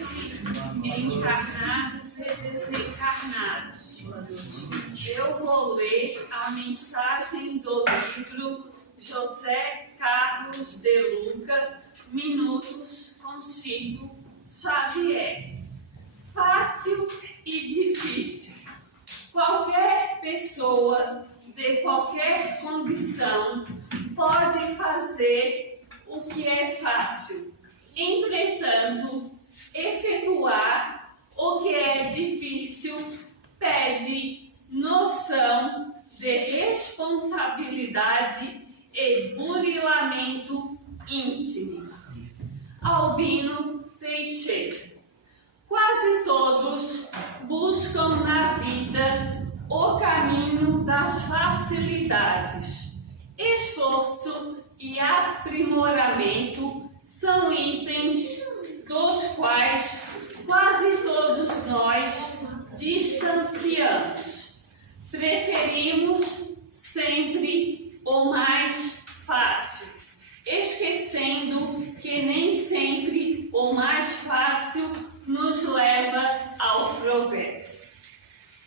noite, encarnados e desencarnados. Eu vou ler a mensagem do livro José Carlos de Luca, Minutos com Chico Xavier. Fácil e difícil. Qualquer pessoa de qualquer condição pode fazer o que é fácil. Entretanto, efetuar o que é difícil pede noção de responsabilidade e burilamento íntimo. Albino Teixeira. Quase todos buscam na vida o caminho das facilidades. Esforço e aprimoramento são itens dos quais quase todos nós distanciamos. Preferimos sempre o mais fácil, esquecendo que nem sempre o mais fácil nos leva ao progresso.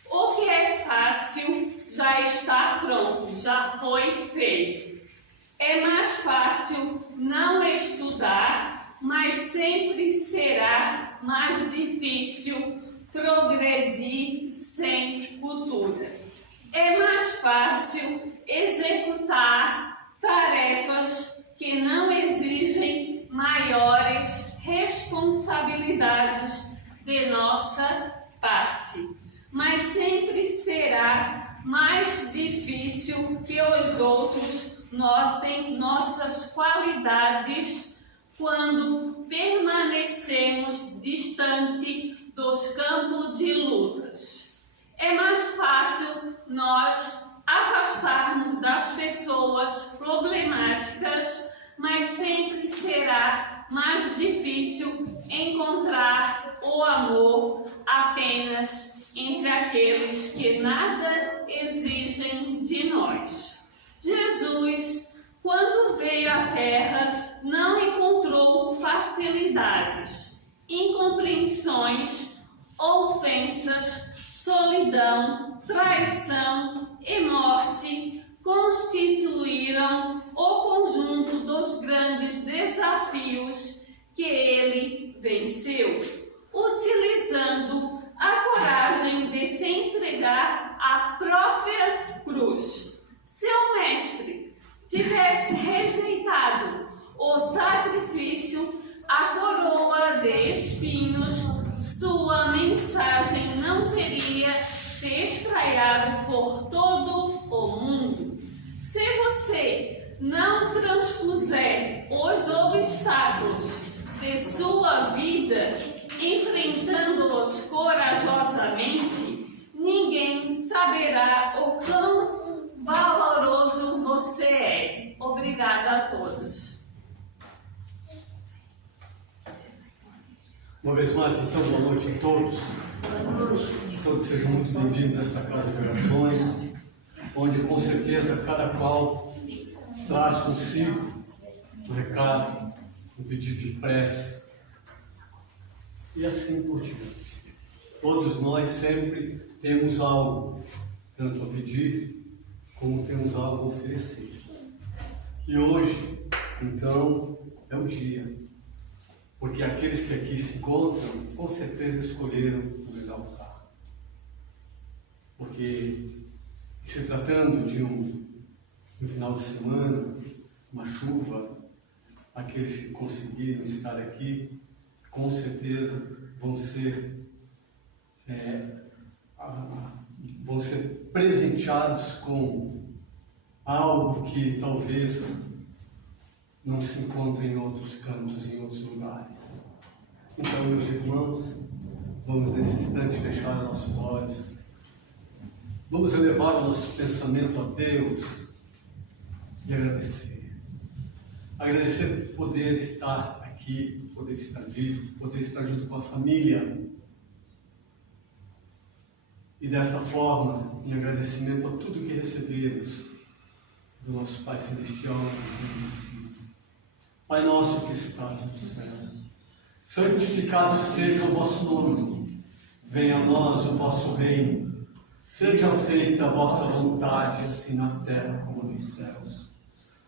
O que é fácil já está pronto, já foi feito. É mais fácil não estudar, mas sempre será mais difícil progredir sem cultura. É mais fácil executar tarefas que não exigem maiores responsabilidades de nossa parte, mas sempre será mais difícil que os outros notem nossas qualidades quando permanecemos distante dos campos de lutas. É mais fácil nós afastarmos das pessoas problemáticas, mas sempre será mais difícil encontrar o amor apenas entre aqueles que nada exigem de nós. Jesus, quando veio à Terra, não encontrou facilidades, incompreensões, ofensas, solidão, traição e morte constituíram o conjunto dos grandes desafios que ele venceu, utilizando a coragem de se entregar à própria cruz. Se o mestre tivesse rejeitado o sacrifício, a coroa de espinhos, sua mensagem não teria se espraiado por todo o mundo. Se você não transpuser os obstáculos de sua vida, enfrentando-os corajosamente, ninguém saberá o quão valoroso você é. Obrigada a todos. Uma vez mais, então, boa noite a todos. Boa noite. Todos sejam muito bem-vindos a esta casa de orações, onde com certeza cada qual traz consigo um recado, um pedido de prece e assim por diante. Todos nós sempre temos algo, tanto a pedir, como temos algo a oferecer. E hoje, então, é o dia, porque aqueles que aqui se encontram, com certeza escolheram o melhor lugar. Porque, se tratando de um final de semana, uma chuva, aqueles que conseguiram estar aqui, com certeza vão ser presenteados com algo que talvez não se encontre em outros cantos, em outros lugares. Então, meus irmãos, vamos nesse instante fechar nossos olhos. Vamos elevar o nosso pensamento a Deus e agradecer. Agradecer por poder estar aqui, poder estar vivo, poder estar junto com a família. E desta forma, em agradecimento a tudo que recebemos do nosso Pai Celestial, dizemos assim: Pai nosso que estás nos céus, Santificado seja o vosso nome, venha a nós o vosso reino, seja feita a vossa vontade, assim na terra como nos céus.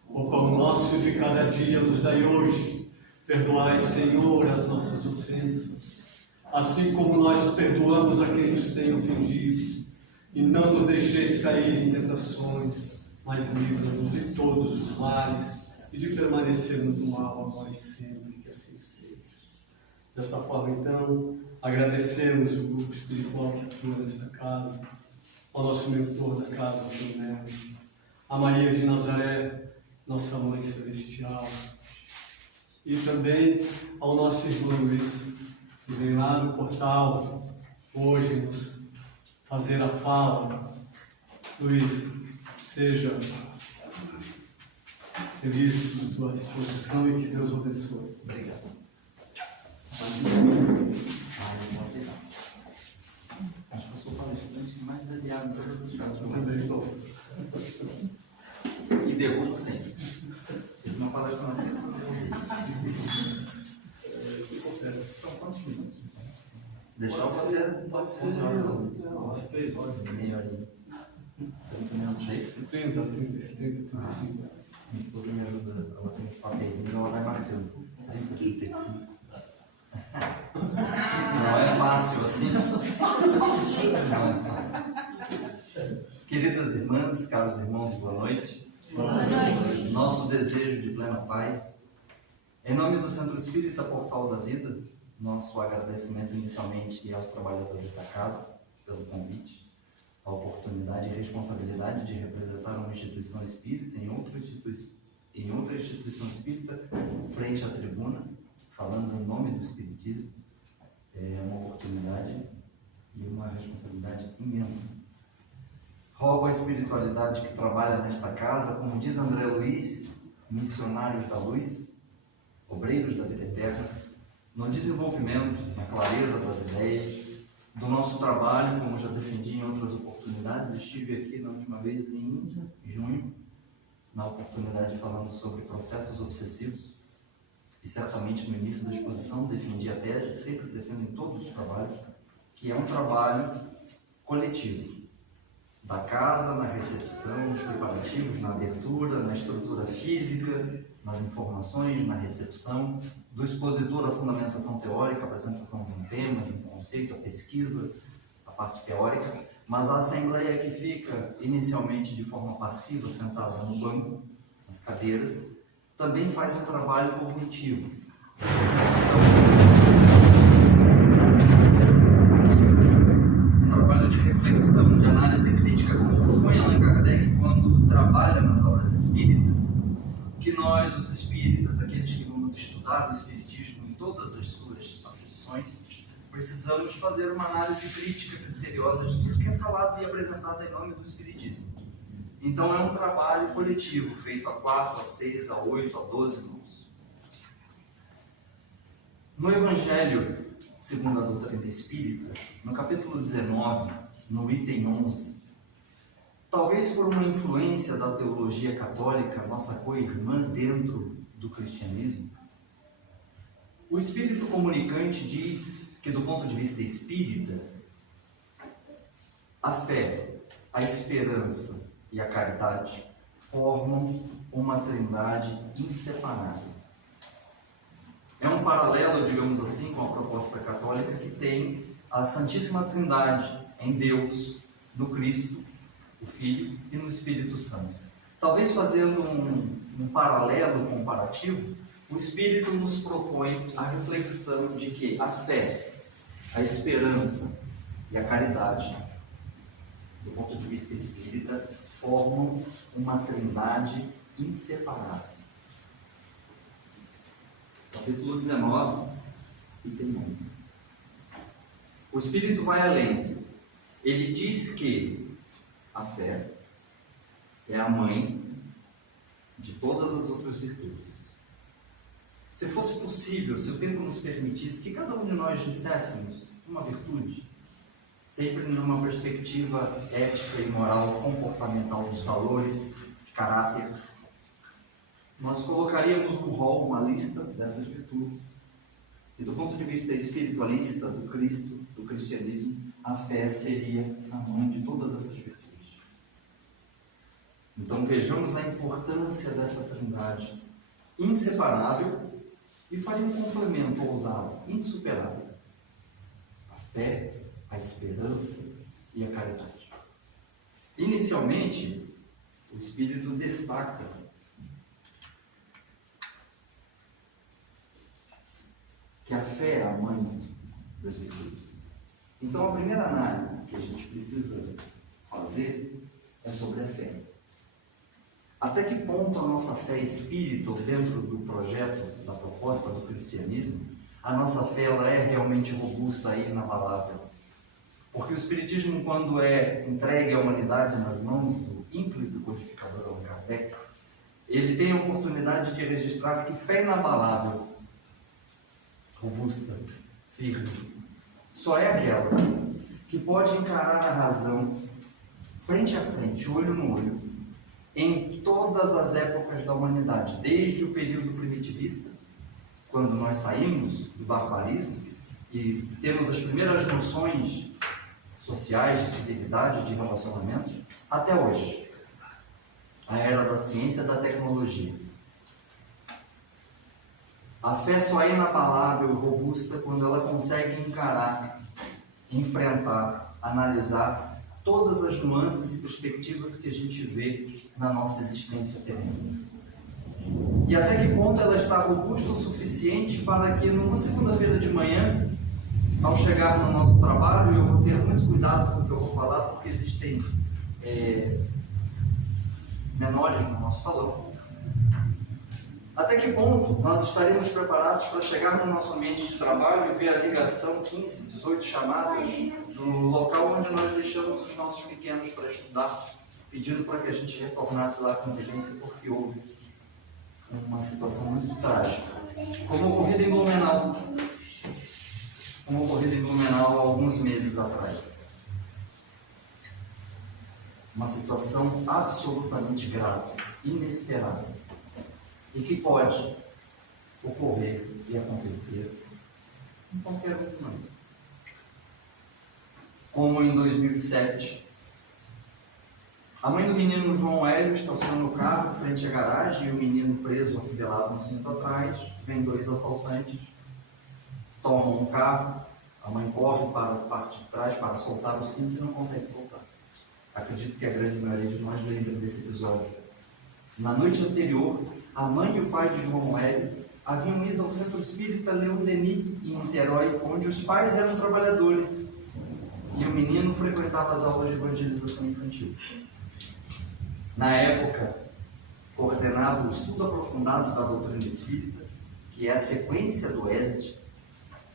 O pão nosso de cada dia nos dai hoje, perdoai, Senhor, as nossas ofensas, assim como nós perdoamos a quem nos tem ofendido, e não nos deixeis cair em tentações, mas livra-nos de todos os males e de permanecermos no mal agora e sempre, que assim seja. Desta forma, então, agradecemos o grupo espiritual que atua nesta casa, ao nosso mentor da casa, do Neves, a Maria de Nazaré, nossa Mãe Celestial, e também ao nosso irmão Luiz, que vem lá no portal hoje nos fazer a fala. Luiz, seja feliz na tua exposição e que Deus o abençoe. Obrigado. Acho que eu sou palestrante mais variado em todas as casas. Eu também estou. E derrubo sempre. Teve uma palestra na terça. São quantos minutos? Se deixar o papel, Pode ser umas 3 horas. meia hora. 30 minutos, é isso? 30, 35. Minha esposa me ajuda, ela tem uns papeizinhos, ela vai marcando. 30, 35. Não é fácil assim. Não é fácil. Queridas irmãs, caros irmãos, boa noite. Boa noite. Nosso desejo de plena paz. Em nome do Centro Espírita Portal da Vida, nosso agradecimento inicialmente aos trabalhadores da casa pelo convite, a oportunidade e responsabilidade de representar uma instituição espírita em outra instituição espírita frente à tribuna, falando em nome do Espiritismo. É uma oportunidade e uma responsabilidade imensa. Rogo a espiritualidade que trabalha nesta casa, como diz André Luiz, missionários da luz, obreiros da vida eterna, no desenvolvimento, na clareza das ideias, do nosso trabalho, como já defendi em outras oportunidades. Estive aqui na última vez em junho, na oportunidade falando sobre processos obsessivos, e certamente no início da exposição defendi a tese, que sempre defendo em todos os trabalhos, que é um trabalho coletivo, da casa, na recepção, nos preparativos, na abertura, na estrutura física, nas informações, na recepção, do expositor, a fundamentação teórica, a apresentação de um tema, de um conceito, a pesquisa, a parte teórica, mas a assembleia que fica inicialmente de forma passiva, sentada no banco, nas cadeiras, também faz um trabalho cognitivo, de reflexão, um trabalho de reflexão, de análise crítica, como propõe Allan Kardec quando trabalha nas obras espíritas, que nós, os espíritas, aqueles que vamos estudar o espiritismo em todas as suas acessões, precisamos fazer uma análise crítica, criteriosa de tudo que é falado e apresentado em nome do espiritismo. Então é um trabalho coletivo, feito a 4, a 6, a 8, a 12 mãos. No Evangelho, segundo a doutrina espírita, no capítulo 19, no item 11, talvez por uma influência da teologia católica, nossa co-irmã dentro do cristianismo, o espírito comunicante diz que, do ponto de vista espírita, a fé, a esperança e a caridade formam uma trindade inseparável. É um paralelo, digamos assim, com a proposta católica que tem a Santíssima Trindade em Deus, no Cristo, o Filho e no Espírito Santo. Talvez fazendo um paralelo comparativo, o Espírito nos propõe a reflexão de que a fé, a esperança e a caridade, do ponto de vista espírita, formam uma trindade inseparável. Capítulo 19, item 11. O Espírito vai além. Ele diz que a fé é a mãe de todas as outras virtudes. Se fosse possível, se o tempo nos permitisse, que cada um de nós disséssemos uma virtude, sempre numa perspectiva ética e moral, comportamental dos valores, de caráter, nós colocaríamos no rol uma lista dessas virtudes E do ponto de vista espiritualista do Cristo, do cristianismo, a fé seria a mãe de todas essas virtudes. Então vejamos a importância dessa trindade inseparável e faria um complemento ousado, insuperável. A fé, a esperança e a caridade. Inicialmente, o Espírito destaca que a fé é a mãe das virtudes. Então, a primeira análise que a gente precisa fazer é sobre a fé. Até que ponto a nossa fé espírita, dentro do projeto, da proposta do cristianismo, a nossa fé ela é realmente robusta e inabalável? Porque o espiritismo, quando é entregue à humanidade nas mãos do ínclito codificador Allan Kardec, ele tem a oportunidade de registrar que fé inabalável, robusta, firme, só é aquela que pode encarar a razão frente a frente, olho no olho, em todas as épocas da humanidade, desde o período primitivista, quando nós saímos do barbarismo e temos as primeiras noções sociais de civilidade, de relacionamentos, até hoje, a era da ciência e da tecnologia. A fé só é inabalável e robusta quando ela consegue encarar, enfrentar, analisar todas as nuances e perspectivas que a gente vê na nossa existência terrena. E até que ponto ela está robusta o suficiente para que numa segunda-feira de manhã, ao chegar no nosso trabalho, eu vou ter muito cuidado com o que eu vou falar, porque existem menores no nosso salão. Até que ponto nós estaremos preparados para chegar no nosso ambiente de trabalho e ver a ligação 15, 18 chamadas no local onde nós deixamos os nossos pequenos para estudar, pedindo para que a gente retornasse lá com urgência porque houve uma situação muito trágica. Como ocorrido em Blumenau há alguns meses atrás. Uma situação absolutamente grave, inesperada, e que pode ocorrer e acontecer em qualquer um de nós. Como em 2007, a mãe do menino João Hélio estaciona o carro frente à garagem e o menino preso, afivelado no cinto atrás. Vem dois assaltantes, tomam o carro, a mãe corre para a parte de trás para soltar o cinto e não consegue soltar. Acredito que a grande maioria de nós lembra desse episódio. Na noite anterior, a mãe e o pai de João Hélio haviam ido ao Centro Espírita Leon Denis, em Niterói, onde os pais eram trabalhadores e o menino frequentava as aulas de evangelização infantil. Na época, coordenava o estudo aprofundado da doutrina espírita, que é a sequência do ESD,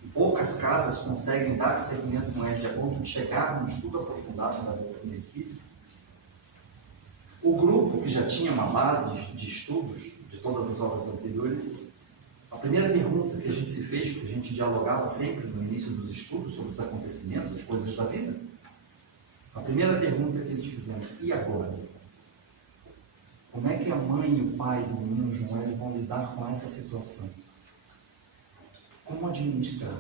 e poucas casas conseguem dar seguimento no ESD a ponto de chegar no estudo aprofundado da doutrina espírita. O grupo, que já tinha uma base de estudos de todas as obras anteriores, a primeira pergunta que a gente se fez, que a gente dialogava sempre no início dos estudos sobre os acontecimentos, as coisas da vida, a primeira pergunta que eles fizeram: e agora? Como é que a mãe e o pai do menino João Hélio vão lidar com essa situação? Como administrar?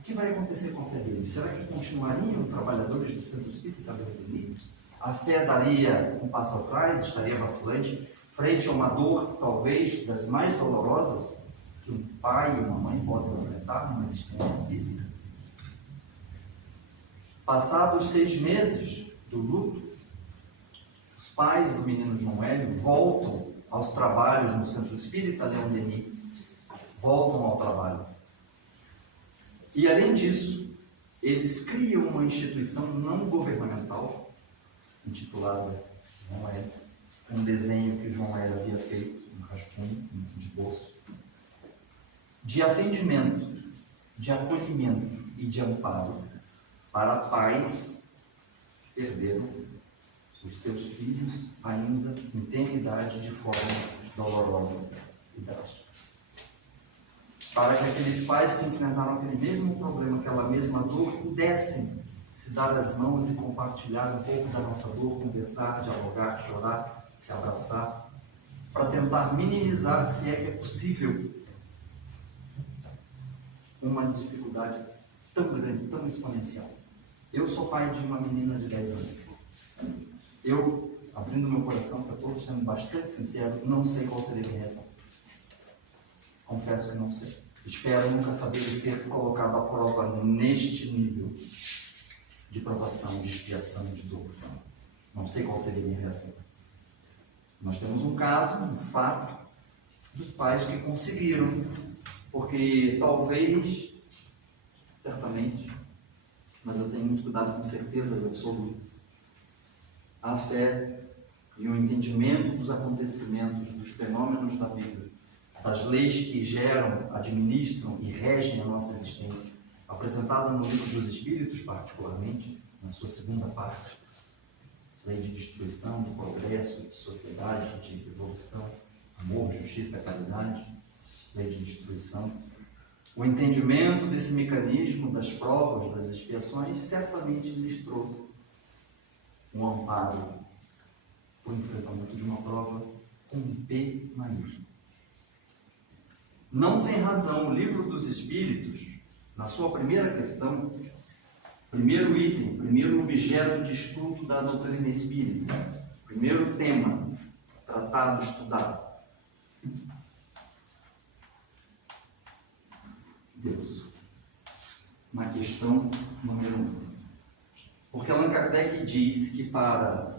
O que vai acontecer com a fé deles? Será que continuariam trabalhadores do Centro Espírita Leon Denis? A fé daria um passo atrás, estaria vacilante, frente a uma dor, talvez, das mais dolorosas que um pai e uma mãe podem enfrentar numa existência física? Passados 6 meses do luto, os pais do menino João Hélio voltam aos trabalhos no Centro Espírita Leon Denis, voltam ao trabalho. E, além disso, eles criam uma instituição não governamental, intitulada João Hélio, um desenho que João Hélio havia feito, um rascunho, um esboço, de atendimento, de acolhimento e de amparo para pais que perderam os seus filhos ainda em tenridade de forma dolorosa e drástica. Para que aqueles pais que enfrentaram aquele mesmo problema, aquela mesma dor, pudessem se dar as mãos e compartilhar um pouco da nossa dor, conversar, dialogar, chorar, se abraçar, para tentar minimizar, se é que é possível, uma dificuldade tão grande, tão exponencial. Eu sou pai de uma menina de 10 anos. Eu, abrindo meu coração para todos, sendo bastante sincero, não sei qual seria a minha reação. Confesso que não sei. Espero nunca saber ser colocado à prova neste nível de provação, de expiação, de dor. Não sei qual seria a minha reação. Nós temos um caso, um fato, dos pais que conseguiram, porque talvez, certamente, mas eu tenho muito cuidado com certeza absoluta, a fé e o entendimento dos acontecimentos, dos fenômenos da vida, das leis que geram, administram e regem a nossa existência, apresentada no Livro dos Espíritos, particularmente, na sua segunda parte, lei de destruição, de progresso, de sociedade, de evolução, amor, justiça, caridade, lei de destruição. O entendimento desse mecanismo das provas, das expiações, certamente lhes trouxe um amparo para o enfrentamento de uma prova com P maiúsculo. Não sem razão, o Livro dos Espíritos, na sua primeira questão, primeiro item, primeiro objeto de estudo da doutrina espírita, primeiro tema, tratado, estudado. Deus. Na questão número 1. Porque Allan Kardec diz que para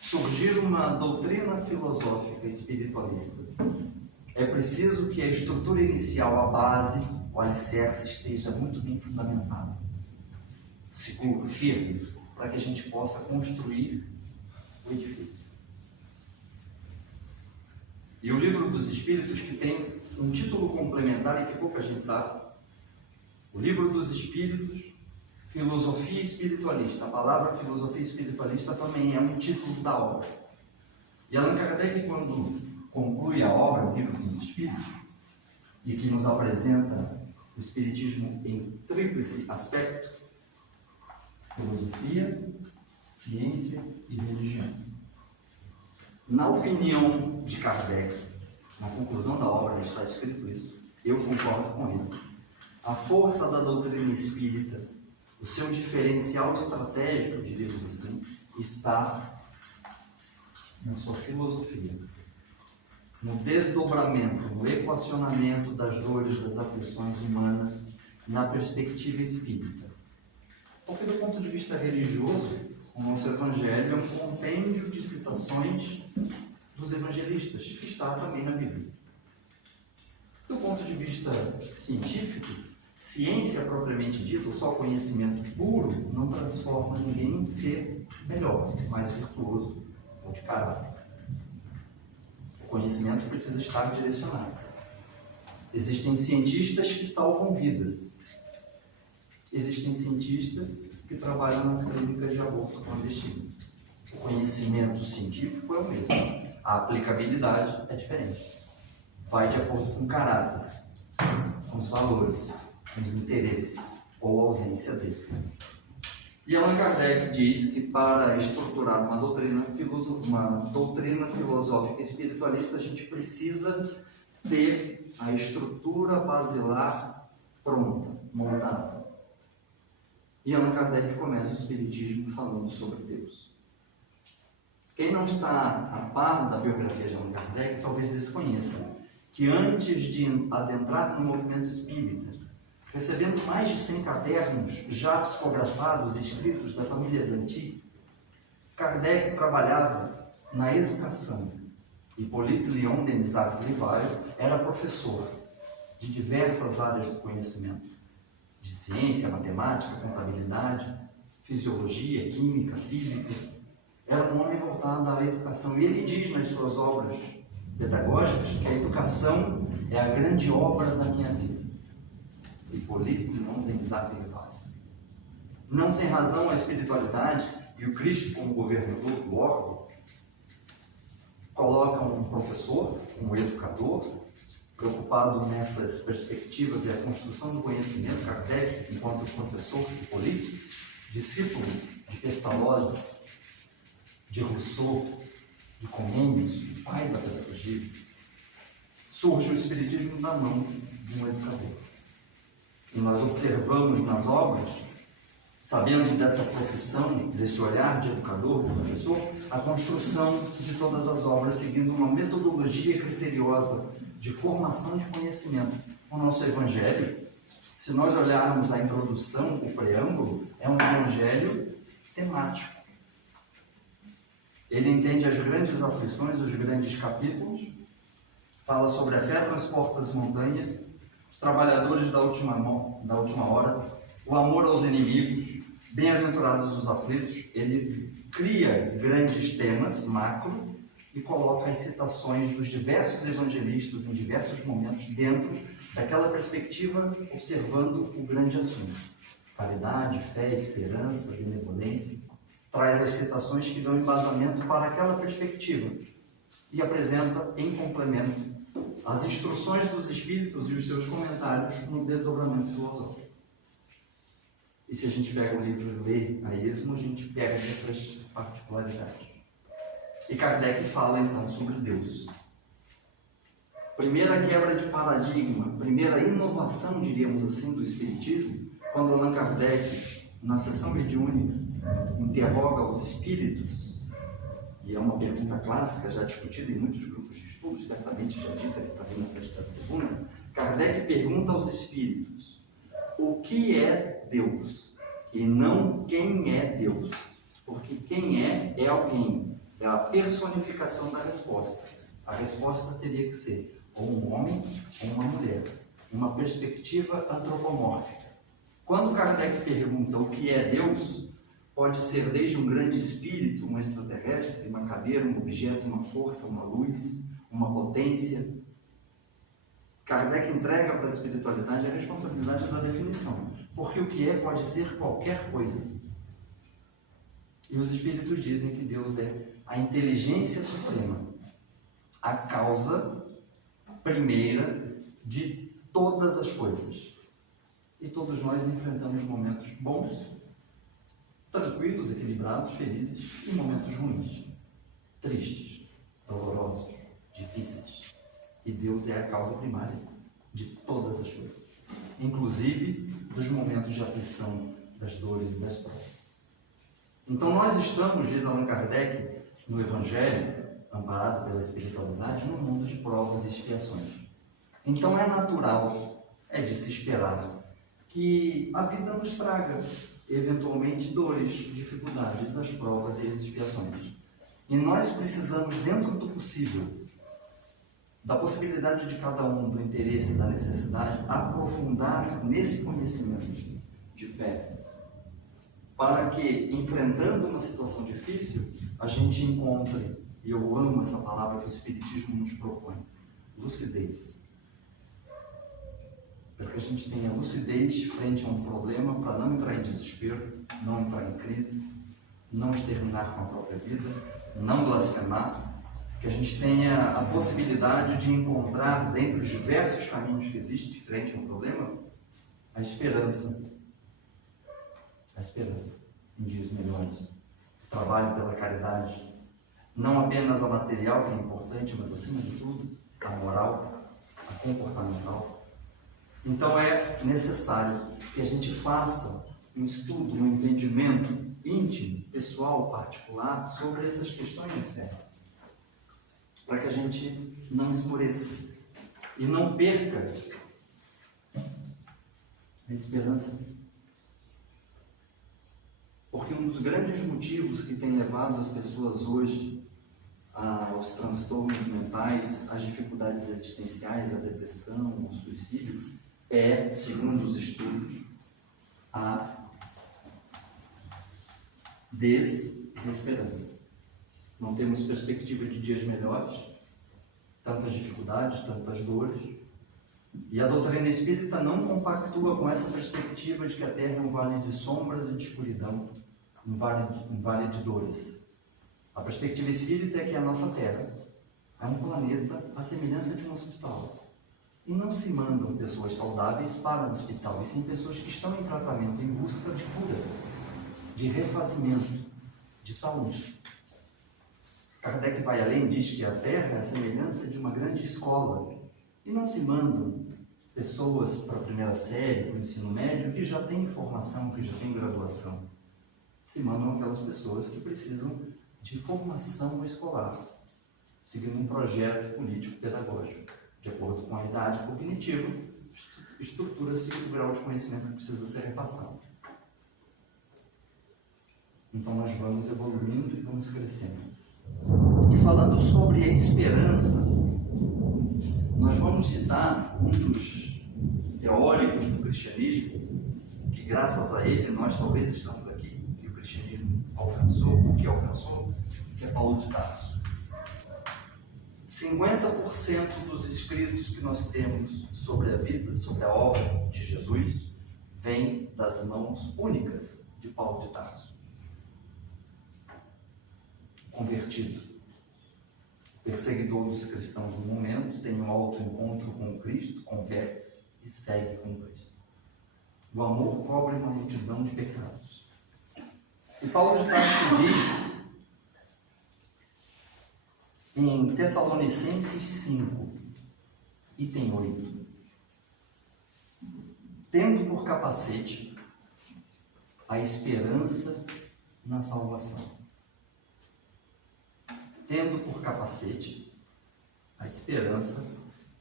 surgir uma doutrina filosófica espiritualista, é preciso que a estrutura inicial, a base, o alicerce esteja muito bem fundamentada, seguro, firme, para que a gente possa construir o edifício. E o Livro dos Espíritos, que tem um título complementar e que pouca gente sabe, o Livro dos Espíritos, Filosofia Espiritualista. A palavra filosofia espiritualista também é um título da obra. E Allan Kardec, quando conclui a obra, o Livro dos Espíritos, e que nos apresenta o Espiritismo em tríplice aspecto: filosofia, ciência e religião. Na opinião de Kardec, na conclusão da obra está escrito isso, eu concordo com ele. A força da doutrina espírita, o seu diferencial estratégico, diríamos assim, está na sua filosofia, no desdobramento, no equacionamento das dores, das aflições humanas, na perspectiva espírita. Porque do ponto de vista religioso, o nosso Evangelho é um compêndio de citações dos evangelistas, que está também na Bíblia. Do ponto de vista científico, ciência propriamente dita, ou só conhecimento puro, não transforma ninguém em ser melhor, mais virtuoso ou de caráter. O conhecimento precisa estar direcionado. Existem cientistas que salvam vidas. Existem cientistas que trabalham nas clínicas de aborto clandestino. O conhecimento científico é o mesmo. A aplicabilidade é diferente. Vai de acordo com o caráter, com os valores, com os interesses ou a ausência dele. E Allan Kardec diz que para estruturar uma doutrina filosófica espiritualista, a gente precisa ter a estrutura basilar pronta, montada. E Allan Kardec começa o Espiritismo falando sobre Deus. Quem não está a par da biografia de Allan Kardec talvez desconheça que antes de adentrar no movimento espírita, recebendo mais de 100 cadernos já psicografados, escritos da família Danty, Kardec trabalhava na educação. Hippolyte Léon Denisard Rivard era professor de diversas áreas do conhecimento, de ciência, matemática, contabilidade, fisiologia, química, física. Era um homem voltado à educação. E ele diz nas suas obras pedagógicas que a educação é a grande obra da minha vida. Hippolyte Léon Denisard Rivard. Não sem razão, a espiritualidade e o Cristo como governador do órgão colocam um professor, um educador, preocupado nessas perspectivas e a construção do conhecimento. Kardec, enquanto professor de Hippolyte, discípulo de Pestalozzi, de Rousseau, de Comênios, pai da pedagogia, surge o Espiritismo na mão de um educador. e nós observamos nas obras, sabendo dessa profissão, desse olhar de educador, de professor, a construção de todas as obras, seguindo uma metodologia criteriosa de formação de conhecimento. O nosso Evangelho, se nós olharmos a introdução, o preâmbulo, é um Evangelho temático. Ele entende as grandes aflições, os grandes capítulos, fala sobre a fé transporta as montanhas, os trabalhadores da última hora, o amor aos inimigos, bem-aventurados os aflitos. Ele cria grandes temas macro e coloca as citações dos diversos evangelistas em diversos momentos dentro daquela perspectiva, observando o grande assunto: caridade, fé, esperança, benevolência. Traz as citações que dão embasamento para aquela perspectiva e apresenta em complemento as instruções dos Espíritos e os seus comentários no desdobramento filosófico. E se a gente pega o livro e lê a esmo, a gente pega essas particularidades. E Kardec fala então sobre Deus. Primeira quebra de paradigma, primeira inovação, diríamos assim, do Espiritismo, quando Allan Kardec, na sessão mediúnica, interroga os espíritos, e é uma pergunta clássica, já discutida em muitos grupos de estudos, certamente já dita aqui também na frente da tribuna. Kardec pergunta aos espíritos: o que é Deus? E não quem é Deus, porque quem é alguém, é a personificação da resposta. A resposta teria que ser ou um homem ou uma mulher, uma perspectiva antropomórfica. Quando Kardec pergunta o que é Deus, pode ser desde um grande espírito, um extraterrestre, uma cadeira, um objeto, uma força, uma luz, uma potência. Kardec entrega para a espiritualidade a responsabilidade da definição, porque o que é pode ser qualquer coisa. E os espíritos dizem que Deus é a inteligência suprema, a causa primeira de todas as coisas. E todos nós enfrentamos momentos bons, tranquilos, equilibrados, felizes, e momentos ruins, tristes, dolorosos, difíceis. E Deus é a causa primária de todas as coisas, inclusive dos momentos de aflição, das dores e das provas. Então nós estamos, diz Allan Kardec, no Evangelho, amparado pela espiritualidade, num mundo de provas e expiações. Então é natural, é de se esperar, que a vida nos traga eventualmente dores, dificuldades, as provas e as expiações. E nós precisamos, dentro do possível, da possibilidade de cada um, do interesse e da necessidade, aprofundar nesse conhecimento de fé, para que, enfrentando uma situação difícil, a gente encontre, e eu amo essa palavra que o Espiritismo nos propõe, lucidez. Para que a gente tenha lucidez frente a um problema, para não entrar em desespero, não entrar em crise, não exterminar com a própria vida, não blasfemar, que a gente tenha a possibilidade de encontrar, dentre os diversos caminhos que existem frente a um problema, a esperança. A esperança em dias melhores. O trabalho pela caridade. Não apenas a material, que é importante, mas acima de tudo, a moral, a comportamental. Então é necessário que a gente faça um estudo, um entendimento íntimo, pessoal, particular, sobre essas questões de fé, para que a gente não esmoreça e não perca a esperança. Porque um dos grandes motivos que tem levado as pessoas hoje aos transtornos mentais, às dificuldades existenciais, à depressão, ao suicídio, é, segundo os estudos, a desesperança. Não temos perspectiva de dias melhores, tantas dificuldades, tantas dores. E a doutrina espírita não compactua com essa perspectiva de que a Terra é um vale de sombras e de escuridão, um vale de dores. A perspectiva espírita é que a nossa Terra é um planeta à semelhança de um hospital. E não se mandam pessoas saudáveis para um hospital, e sim pessoas que estão em tratamento em busca de cura, de refazimento, de saúde. Kardec vai além, diz que a Terra é a semelhança de uma grande escola, e não se mandam pessoas para a primeira série, para o ensino médio, que já têm formação, que já têm graduação. Se mandam aquelas pessoas que precisam de formação escolar, seguindo um projeto político-pedagógico. De acordo com a idade cognitiva, estrutura-se o grau de conhecimento que precisa ser repassado. Então nós vamos evoluindo e vamos crescendo. E falando sobre a esperança, nós vamos citar um dos teóricos do cristianismo, que graças a ele nós talvez estamos aqui, que o cristianismo alcançou, que é Paulo de Tarso. 50% dos escritos que nós temos sobre a vida, sobre a obra de Jesus, vem das mãos únicas de Paulo de Tarso. Convertido, perseguidor dos cristãos no momento, tem um autoencontro com Cristo, converte-se e segue com Cristo. O amor cobre uma multidão de pecados. E Paulo de Tarso diz em Tessalonicenses 5, item 8, tendo por capacete a esperança na salvação. Tendo por capacete a esperança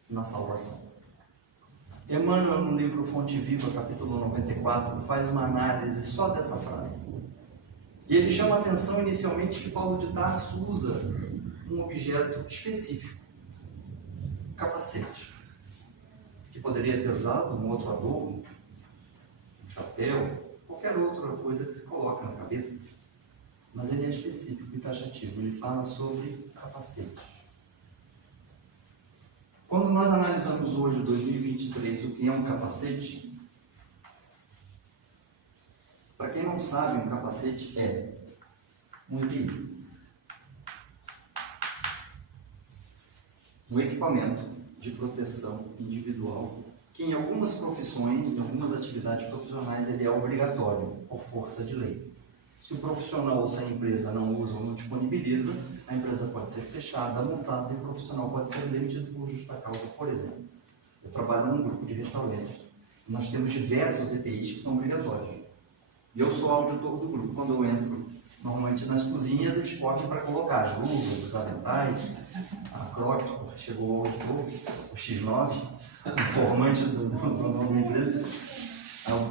na salvação. Emmanuel, no livro Fonte Viva, capítulo 94, faz uma análise só dessa frase. E ele chama a atenção inicialmente que Paulo de Tarso usa um objeto específico, capacete, que poderia ter usado um outro adorno, um chapéu, qualquer outra coisa que se coloca na cabeça. Mas ele é específico e taxativo, ele fala sobre capacete. Quando nós analisamos hoje, 2023, o que é um capacete, para quem não sabe, um capacete é um EPI, um equipamento de proteção individual, que em algumas profissões, em algumas atividades profissionais, ele é obrigatório, por força de lei. Se o profissional ou se a empresa não usa ou não disponibiliza, a empresa pode ser fechada, multada e o profissional pode ser demitido por justa causa. Por exemplo, eu trabalho num grupo de restaurantes. Nós temos diversos EPIs que são obrigatórios. E eu sou auditor do grupo. Quando eu entro, normalmente nas cozinhas, eles podem para colocar as luvas, os aventais, a croque, chegou o auditor, o X9, o informante da empresa.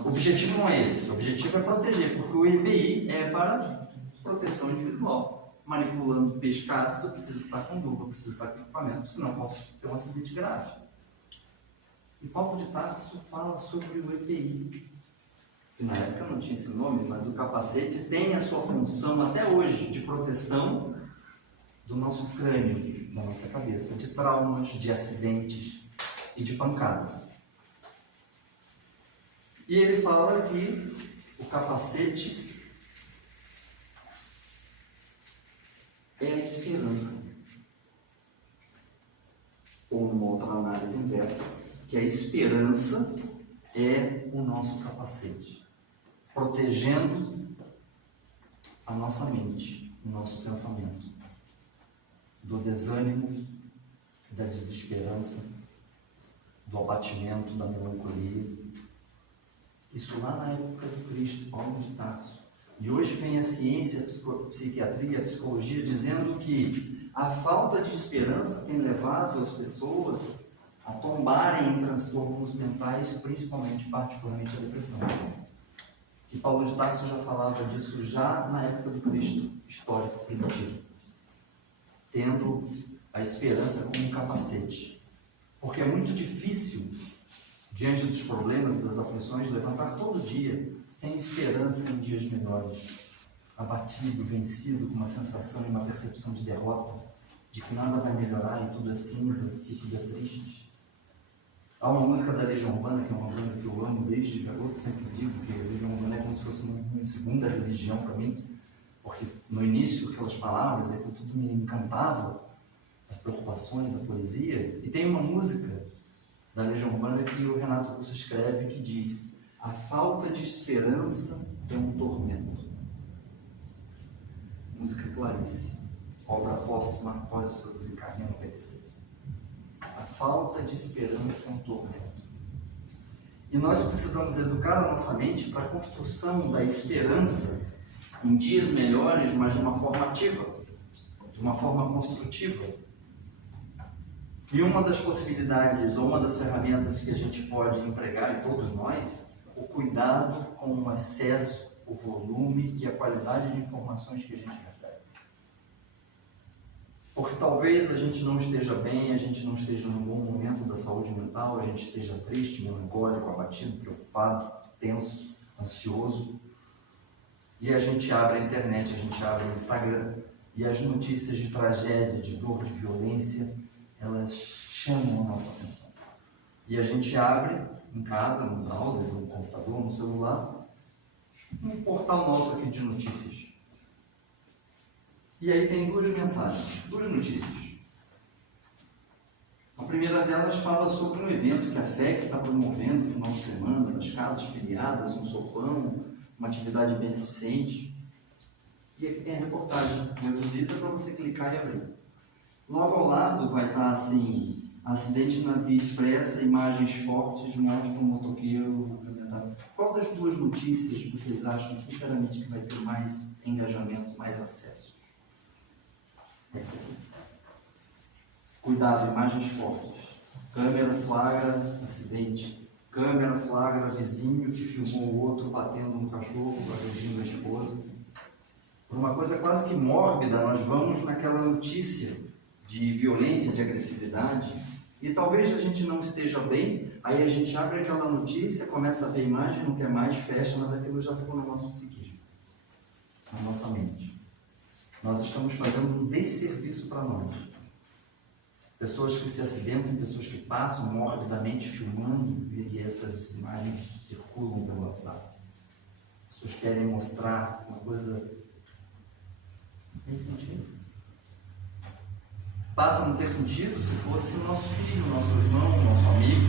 O objetivo não é esse, o objetivo é proteger, porque o EPI é para proteção individual. Manipulando pescados, eu preciso estar com luva, eu preciso estar com equipamento, senão posso ter um acidente grave. E Paulo de Tarso fala sobre o EPI, que na época não tinha esse nome, mas o capacete tem a sua função até hoje de proteção do nosso crânio, da nossa cabeça, de traumas, de acidentes e de pancadas. E ele fala que o capacete é a esperança. Ou numa outra análise inversa, que a esperança é o nosso capacete, protegendo a nossa mente, o nosso pensamento, do desânimo, da desesperança, do abatimento, da melancolia. Isso lá na época do Cristo, Paulo de Tarso. E hoje vem a ciência, a psiquiatria, a psicologia, dizendo que a falta de esperança tem levado as pessoas a tombarem em transtornos mentais, principalmente, particularmente a depressão. E Paulo de Tarso já falava disso já na época do Cristo histórico primitivo, tendo a esperança como um capacete. Porque é muito difícil, diante dos problemas e das aflições, levantar todo dia sem esperança em dias melhores, abatido, vencido, com uma sensação e uma percepção de derrota, de que nada vai melhorar e tudo é cinza e tudo é triste. Há uma música da Legião Urbana, que é uma banda que eu amo desde garoto, sempre digo que a Legião Urbana é como se fosse uma segunda religião para mim, porque no início aquelas palavras, tudo me encantava, as preocupações, a poesia. E tem uma música da Legião Urbana que o Renato Russo escreve, que diz: a falta de esperança é um tormento. Música Clarice, obra póstuma após o seu desencarne em 96. A falta de esperança é um tormento. E nós precisamos educar a nossa mente para a construção da esperança em dias melhores, mas de uma forma ativa, de uma forma construtiva. E uma das possibilidades, ou uma das ferramentas que a gente pode empregar, e todos nós, o cuidado com o acesso, o volume e a qualidade de informações que a gente recebe. Porque talvez a gente não esteja bem, a gente não esteja num bom momento da saúde mental, a gente esteja triste, melancólico, abatido, preocupado, tenso, ansioso. E a gente abre a internet, a gente abre o Instagram, e as notícias de tragédia, de dor, de violência, elas chamam a nossa atenção. E a gente abre em casa, no browser, no computador, no celular, um portal nosso aqui de notícias. E aí tem duas mensagens, duas notícias. A primeira delas fala sobre um evento que a FEC está promovendo no final de semana, nas casas filiadas, um sopão, uma atividade beneficente. E aqui tem a reportagem reduzida para você clicar e abrir. Logo ao lado vai estar assim: acidente na Via Expressa, imagens fortes mostram um motoqueiro. Qual das duas notícias vocês acham, sinceramente, que vai ter mais engajamento, mais acesso? Essa aqui. Cuidado, imagens fortes. Câmera flagra acidente. Câmera flagra vizinho que filmou o outro batendo no cachorro, agredindo a esposa. Por uma coisa quase que mórbida, nós vamos naquela notícia de violência, de agressividade, e talvez a gente não esteja bem, aí a gente abre aquela notícia, começa a ver a imagem, não quer mais, fecha, mas aquilo já ficou no nosso psiquismo, na nossa mente. Nós estamos fazendo um desserviço para nós. Pessoas que se acidentam, pessoas que passam morbidamente filmando, e essas imagens circulam pelo WhatsApp. As pessoas querem mostrar uma coisa sem sentido. Passa a não ter sentido se fosse o nosso filho, o nosso irmão, o nosso amigo.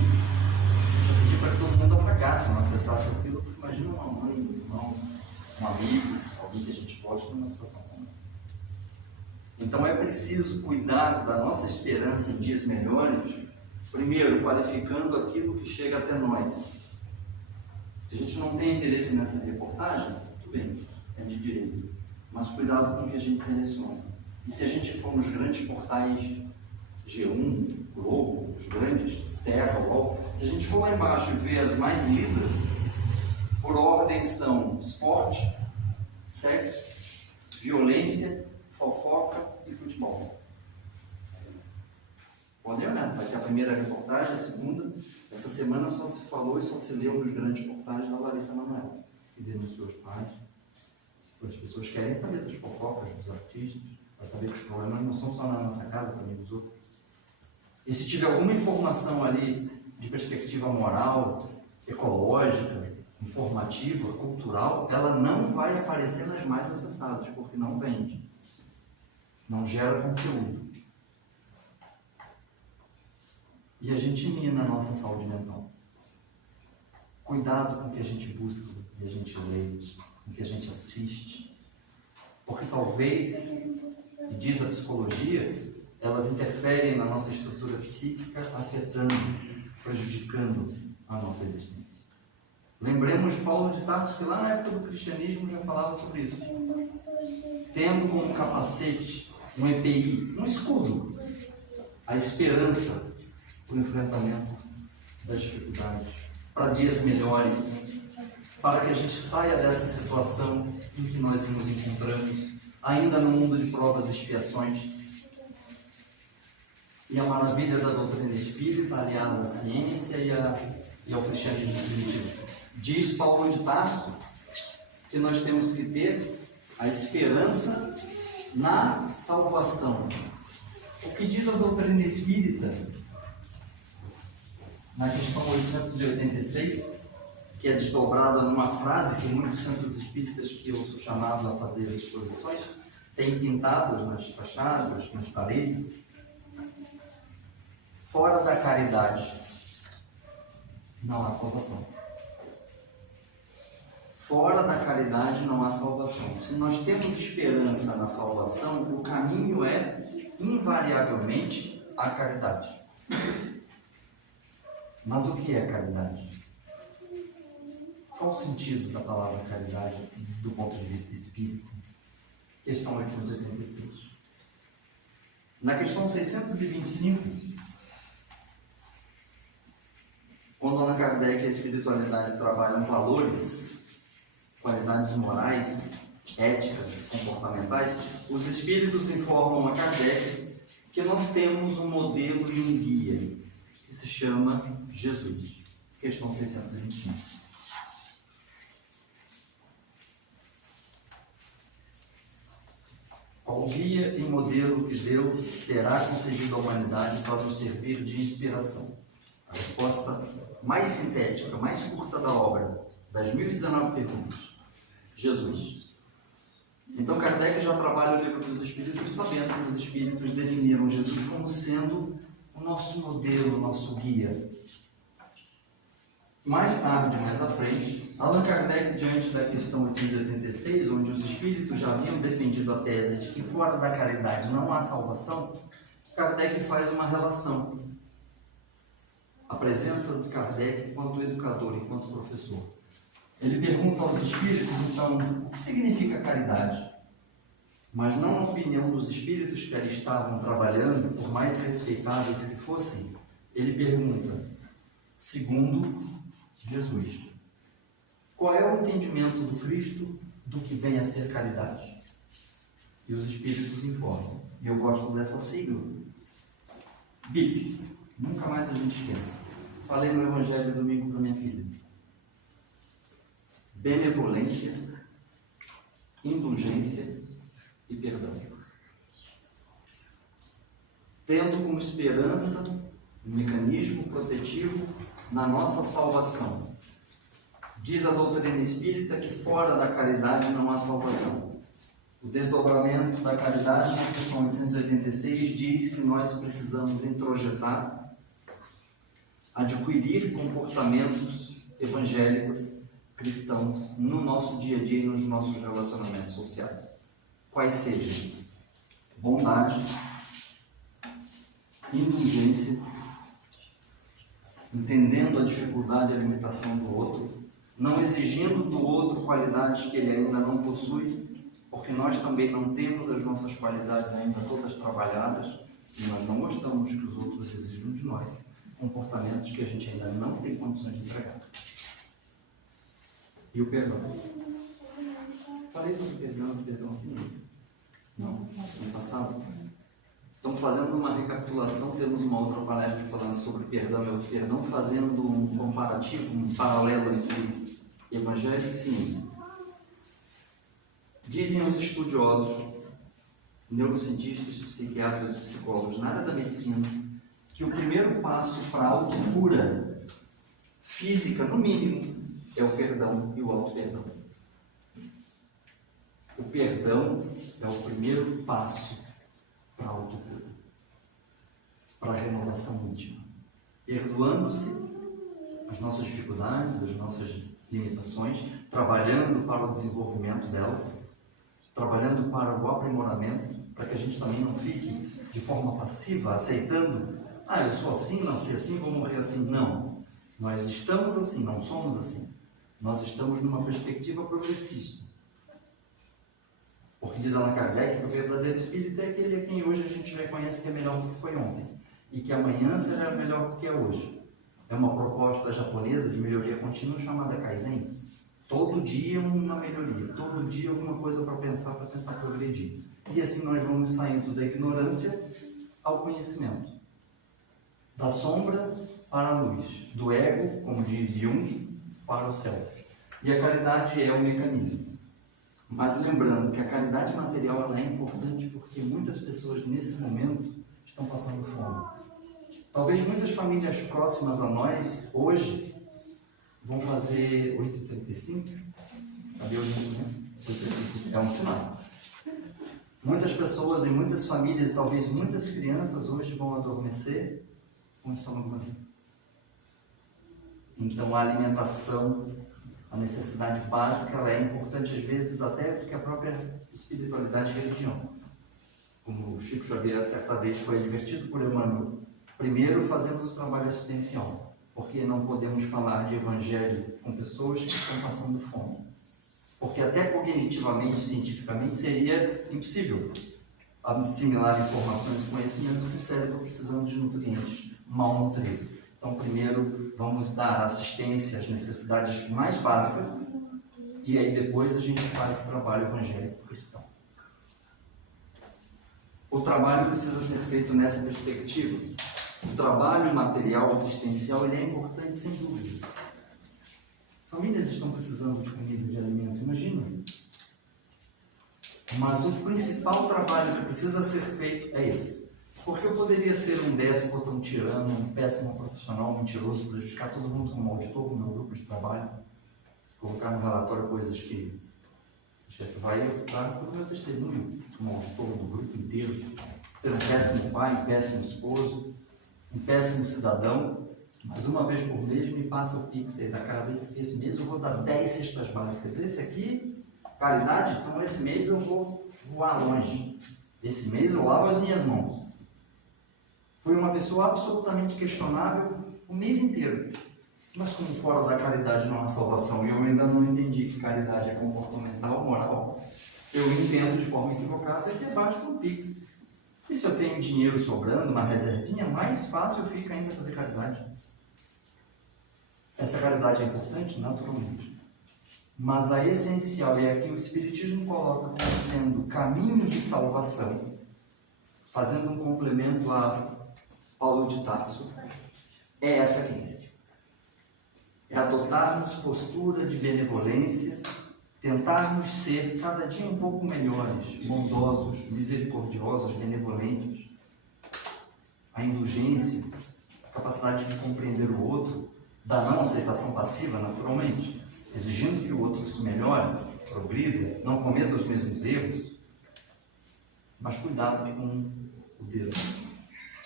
Eu pedi para que todo mundo apagasse, não acessasse aquilo, porque imagina uma mãe, um irmão, um amigo, alguém que a gente gosta numa situação como essa. Então é preciso cuidar da nossa esperança em dias melhores, primeiro qualificando aquilo que chega até nós. Se a gente não tem interesse nessa reportagem, tudo bem, é de direito. Mas cuidado com o que a gente seleciona. E se a gente for nos grandes portais G1, Globo, os grandes, Terra, UOL, se a gente for lá embaixo e ver as mais lidas, por ordem são esporte, sexo, violência, fofoca e futebol. Pode olhar, vai ter a primeira reportagem, a segunda. Essa semana só se falou e só se leu nos grandes portais da Larissa Manoela, que denunciou os pais. As pessoas querem saber das fofocas dos artistas, para saber que os problemas não são só na nossa casa, também dos outros. E se tiver alguma informação ali de perspectiva moral, ecológica, informativa, cultural, ela não vai aparecer nas mais acessadas, porque não vende, não gera conteúdo. E a gente mina a nossa saúde mental. Cuidado com o que a gente busca, com o que a gente lê, com o que a gente assiste. Porque talvez, e diz a psicologia, elas interferem na nossa estrutura psíquica, afetando, prejudicando a nossa existência. Lembremos de Paulo de Tarso, que lá na época do cristianismo já falava sobre isso. Tendo como capacete um EPI, um escudo, a esperança para o enfrentamento das dificuldades, para dias melhores, para que a gente saia dessa situação em que nós nos encontramos, ainda no mundo de provas e expiações. E a maravilha da doutrina espírita, aliada à ciência e ao cristianismo primitivo. Diz Paulo de Tarso que nós temos que ter a esperança na salvação. O que diz a doutrina espírita, na questão 886, que é desdobrada numa frase que muitos santos espíritas que eu sou chamado a fazer exposições têm pintadas nas fachadas, nas paredes. Fora da caridade não há salvação. Fora da caridade não há salvação. Se nós temos esperança na salvação, o caminho é invariavelmente a caridade. Mas o que é caridade? Qual o sentido da palavra caridade do ponto de vista espírita? Questão 886. Na questão 625, quando Allan Kardec e a espiritualidade trabalham valores, qualidades morais, éticas, comportamentais, os espíritos informam a Kardec que nós temos um modelo e um guia, que se chama Jesus. Questão 625. Qual guia e modelo que Deus terá concedido à humanidade para nos servir de inspiração? A resposta mais sintética, mais curta da obra, das 1019 perguntas: Jesus. Então Kardec já trabalha o livro dos Espíritos sabendo que os Espíritos definiram Jesus como sendo o nosso modelo, o nosso guia. Mais tarde, mais à frente, Allan Kardec, diante da questão 886, onde os Espíritos já haviam defendido a tese de que fora da caridade não há salvação, Kardec faz uma relação. A presença de Kardec enquanto educador, enquanto professor. Ele pergunta aos Espíritos, então, o que significa caridade? Mas não na opinião dos Espíritos que ali estavam trabalhando, por mais respeitáveis que fossem, ele pergunta, segundo Jesus, qual é o entendimento do Cristo do que vem a ser caridade? E os Espíritos informam. E eu gosto dessa sigla. BIP. Nunca mais a gente esqueça. Falei no Evangelho domingo para minha filha. Benevolência, indulgência e perdão. Tendo como esperança um mecanismo protetivo na nossa salvação. Diz a doutrina espírita que fora da caridade não há salvação. O desdobramento da caridade, na questão 886, diz que nós precisamos introjetar, adquirir comportamentos evangélicos cristãos no nosso dia a dia e nos nossos relacionamentos sociais. Quais sejam? Bondade, indulgência, entendendo a dificuldade e a limitação do outro, não exigindo do outro qualidades que ele ainda não possui, porque nós também não temos as nossas qualidades ainda todas trabalhadas e nós não gostamos que os outros exijam de nós comportamentos que a gente ainda não tem condições de entregar. E o perdão. Falei sobre perdão aqui? Não, no passado. Então, fazendo uma recapitulação, temos uma outra palestra falando sobre perdão e auto-perdão, fazendo um comparativo, um paralelo entre evangelho e ciência. Dizem os estudiosos, neurocientistas, psiquiatras e psicólogos na área da medicina, que o primeiro passo para a autocura física, no mínimo, é o perdão e o auto-perdão. O perdão é o primeiro passo para a autocura, para a renovação íntima. Perdoando-se as nossas dificuldades, as nossas limitações, trabalhando para o desenvolvimento delas, trabalhando para o aprimoramento, para que a gente também não fique de forma passiva, aceitando, eu sou assim, nasci assim, vou morrer assim. Não, nós estamos assim, não somos assim. Nós estamos numa perspectiva progressista. Porque diz Allan Kardec que o verdadeiro espírito é aquele a quem hoje a gente reconhece que é melhor do que foi ontem e que amanhã será melhor do que é hoje. É uma proposta japonesa de melhoria contínua chamada Kaizen. Todo dia uma melhoria, todo dia alguma coisa para pensar, para tentar progredir. E assim nós vamos saindo da ignorância ao conhecimento. Da sombra para a luz, do ego, como diz Jung, para o self. E a caridade é o mecanismo. Mas lembrando que a caridade material ela é importante porque muitas pessoas nesse momento estão passando fome. Talvez muitas famílias próximas a nós, hoje, vão fazer 8h35. Cadê o número? 8h35. É um sinal. Muitas pessoas e muitas famílias, e talvez muitas crianças hoje vão adormecer com o estômago vazio. Então a alimentação, a necessidade básica, ela é importante às vezes até do que a própria espiritualidade e religião. Como o Chico Xavier certa vez foi advertido por Emmanuel, primeiro fazemos o trabalho assistencial, Porque não podemos falar de evangelho com pessoas que estão passando fome. Porque até cognitivamente, cientificamente, seria impossível assimilar informações e conhecimento com o cérebro precisando de nutrientes mal nutrido. Então, primeiro, vamos dar assistência às necessidades mais básicas e aí depois a gente faz o trabalho evangélico cristão. O trabalho precisa ser feito nessa perspectiva. O trabalho material assistencial ele é importante, sem dúvida. Famílias estão precisando de comida, de alimento, imagina. Mas o principal trabalho que precisa ser feito é esse. Porque eu poderia ser um déspota, um tirano, um péssimo profissional, mentiroso, prejudicar todo mundo como auditor do meu grupo de trabalho, colocar no relatório coisas que o chefe vai dar pelo meu testemunho, como auditor do grupo inteiro, ser um péssimo pai, um péssimo esposo, um péssimo cidadão, mas uma vez por mês me passa o Pix aí da casa e esse mês eu vou dar 10 cestas básicas. Esse aqui, caridade, então esse mês eu vou voar longe. Esse mês eu lavo as minhas mãos. Fui uma pessoa absolutamente questionável o mês inteiro. Mas como fora da caridade não há salvação, e eu ainda não entendi que caridade é comportamental, moral, eu entendo de forma equivocada que é basta um Pix. E se eu tenho dinheiro sobrando, uma reservinha, mais fácil fica ainda fazer caridade. Essa caridade é importante, naturalmente. Mas a essencial é a que o Espiritismo coloca como sendo caminhos de salvação, fazendo um complemento a Paulo de Tarso, é essa aqui. É adotarmos postura de benevolência, tentarmos ser cada dia um pouco melhores, bondosos, misericordiosos, benevolentes. A indulgência, a capacidade de compreender o outro, da não aceitação passiva, naturalmente, exigindo que o outro se melhore, progrida, não cometa os mesmos erros, mas cuidado com o dedo.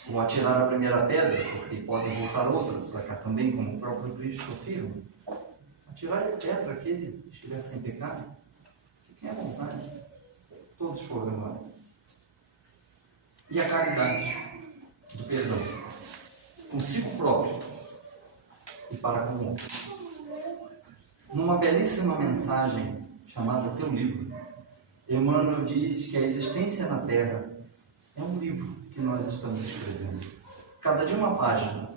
Ou atirar a primeira pedra, porque podem voltar outras para cá também, como o próprio Cristo afirma. Atirar a pedra, aquele que estiver sem pecado, fiquem à vontade. Todos foram embora. E a caridade do perdão, consigo próprio e para com o outro. Numa belíssima mensagem chamada Teu Livro, Emmanuel diz que a existência na Terra é um livro que nós estamos escrevendo. Cada dia uma página,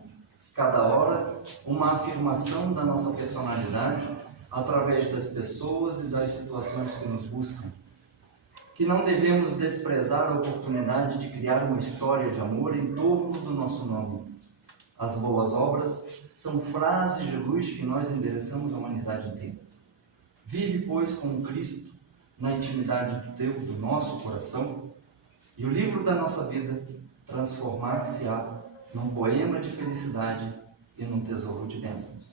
cada hora uma afirmação da nossa personalidade através das pessoas e das situações que nos buscam. Que não devemos desprezar a oportunidade de criar uma história de amor em torno do nosso nome. As boas obras são frases de luz que nós endereçamos à humanidade inteira. Vive, pois, com Cristo na intimidade do teu, do nosso coração, e o livro da nossa vida transformar-se-á num poema de felicidade e num tesouro de bênçãos.